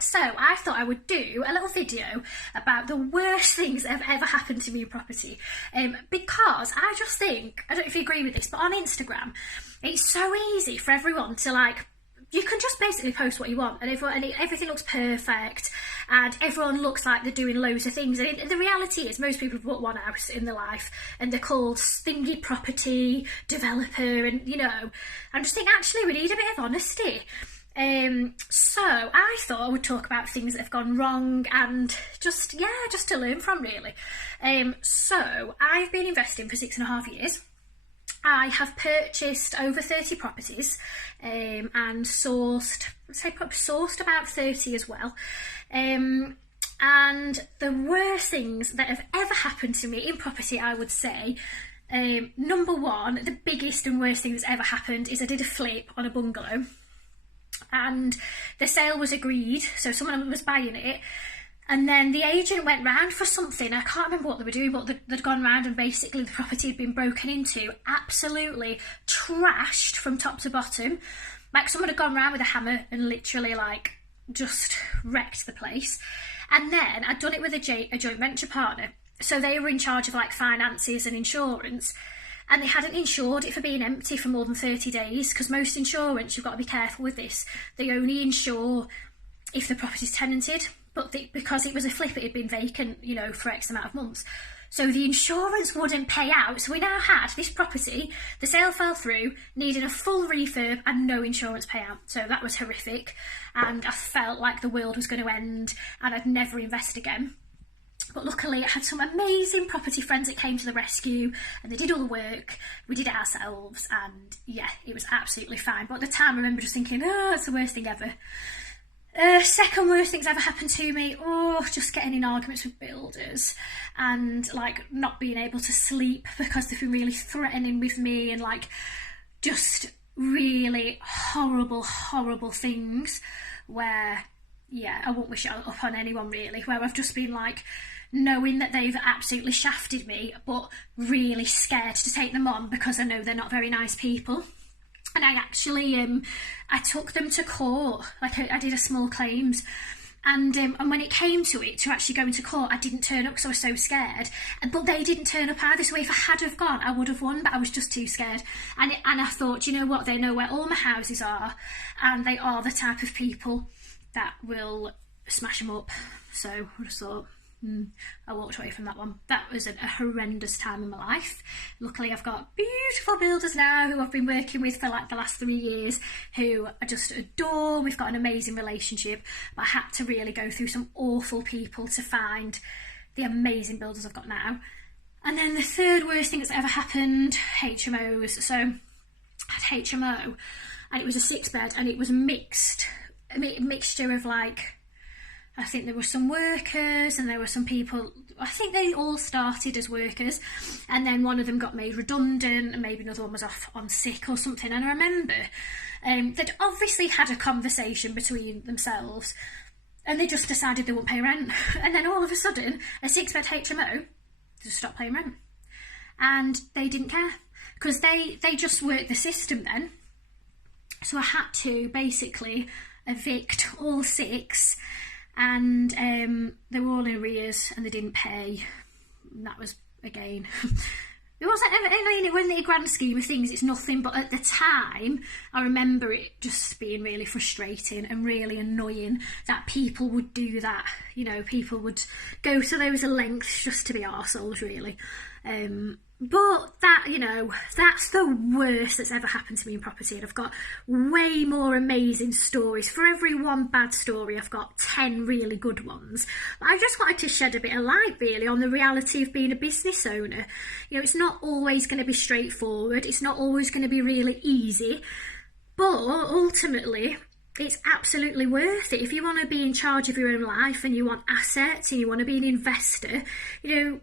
So I thought I would do a little video about the worst things that have ever happened to me in property, because I just think, I don't know if you agree with this, but on Instagram, it's so easy for everyone to like, you can just basically post what you want, and everything looks perfect, and everyone looks like they're doing loads of things. And the reality is, most people have bought one house in their life, and they're called thingy property developer, and you know, I just think actually we need a bit of honesty. So I thought I would talk about things that have gone wrong, and just to learn from, really. So I've been investing for 6.5 years. I have purchased over 30 properties, and sourced about 30 as well. And the worst things that have ever happened to me in property, I would say, number one, the biggest and worst thing that's ever happened is I did a flip on a bungalow, and the sale was agreed, so someone was buying it. And then the agent went round for something, I can't remember what they were doing, but they'd gone round and basically the property had been broken into, absolutely trashed from top to bottom. Like someone had gone round with a hammer and literally like just wrecked the place. And then I'd done it with a joint venture partner. So they were in charge of like finances and insurance. And they hadn't insured it for being empty for more than 30 days, because most insurance, you've got to be careful with this, they only insure if the property's tenanted. But because it was a flip, it had been vacant, you know, for X amount of months. So the insurance wouldn't pay out. So we now had this property, the sale fell through, needed a full refurb and no insurance payout. So that was horrific. And I felt like the world was going to end and I'd never invest again. But luckily I had some amazing property friends that came to the rescue, and they did all the work. We did it ourselves, and yeah, it was absolutely fine. But at the time I remember just thinking, oh, it's the worst thing ever. Second worst things ever happened to me, just getting in arguments with builders and like not being able to sleep because they've been really threatening with me, and like just really horrible things where, yeah, I won't wish it up on anyone really, where I've just been like knowing that they've absolutely shafted me, but really scared to take them on because I know they're not very nice people. And I actually, I took them to court, like I did a small claims, and when it came to it, to actually go into court, I didn't turn up because I was so scared, but they didn't turn up either, so if I had have gone, I would have won, but I was just too scared, and I thought, you know what, they know where all my houses are, and they are the type of people that will smash them up, so I just thought, I walked away from that one. That was a horrendous time in my life. Luckily I've got beautiful builders now who I've been working with for like the last 3 years, who I just adore. We've got an amazing relationship, but I had to really go through some awful people to find the amazing builders I've got now. And then the third worst thing that's ever happened, HMOs. So I had HMO, and it was a 6-bed, and it was mixture of like, I think there were some workers and there were some people, I think they all started as workers, and then one of them got made redundant and maybe another one was off on sick or something. And I remember they'd obviously had a conversation between themselves, and they just decided they wouldn't pay rent. And then all of a sudden, a 6-bed HMO just stopped paying rent. And they didn't care, because they just worked the system then. So I had to basically evict all 6, and they were all in arrears and they didn't pay. And that was, again, it wasn't, I mean, it wasn't a grand scheme of things, it's nothing, but at the time I remember it just being really frustrating and really annoying that people would do that. You know, people would go to those lengths just to be arseholes, really. But that, you know, that's the worst that's ever happened to me in property, and I've got way more amazing stories. For every one bad story, I've got 10 really good ones. But I just wanted to shed a bit of light, really, on the reality of being a business owner. You know, it's not always going to be straightforward, it's not always going to be really easy, but ultimately, it's absolutely worth it. If you want to be in charge of your own life and you want assets and you want to be an investor, you know,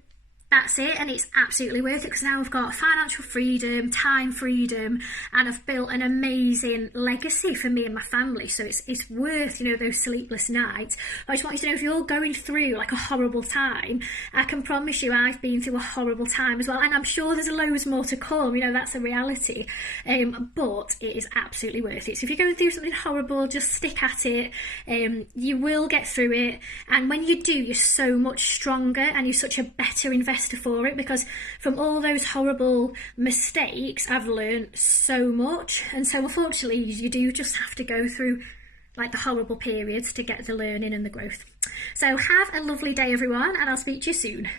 that's it, and it's absolutely worth it because now I've got financial freedom, time freedom, and I've built an amazing legacy for me and my family. So it's worth, you know, those sleepless nights. I just want you to know, if you're going through like a horrible time, I can promise you I've been through a horrible time as well, and I'm sure there's loads more to come. You know, that's a reality, but it is absolutely worth it. So if you're going through something horrible, just stick at it. You will get through it, and when you do, you're so much stronger and you're such a better investor for it, because from all those horrible mistakes I've learned so much. And so unfortunately you do just have to go through like the horrible periods to get the learning and the growth. So have a lovely day everyone, and I'll speak to you soon.